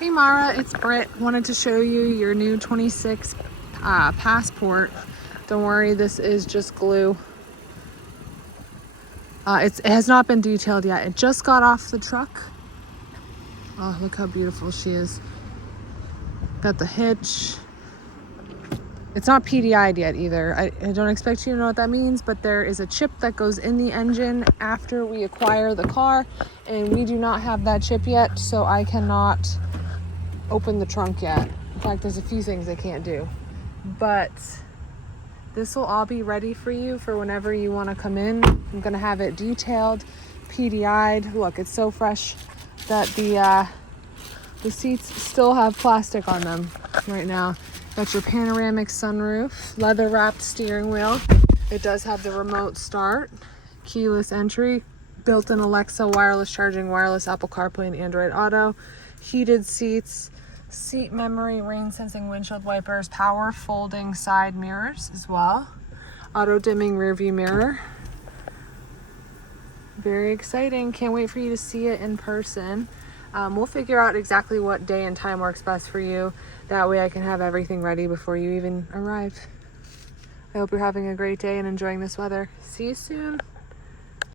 Hey Mara, it's Britt. Wanted to show you your new 26 Passport. Don't worry, this is just glue. It has not been detailed yet. It just got off the truck. Oh, look how beautiful she is. Got the hitch. It's not PDI'd yet either. I don't expect you to know what that means, but there is a chip that goes in the engine after we acquire the car, and we do not have that chip yet, so I cannot open the trunk yet. In fact, there's a few things I can't do, but this will all be ready for you for whenever you want to come in. I'm gonna have it detailed, PDI'd. Look, it's so fresh that the seats still have plastic on them right now. Got your panoramic sunroof, leather wrapped steering wheel. It does have the remote start, keyless entry, built-in Alexa, wireless charging, wireless Apple CarPlay and Android Auto, heated seats, seat memory, rain sensing windshield wipers, power folding side mirrors as well, auto dimming rear view mirror. Very exciting. Can't wait for you to see it in person. We'll figure out exactly what day and time works best for you. That way I can have everything ready before you even arrive. I hope you're having a great day and enjoying this weather. See you soon.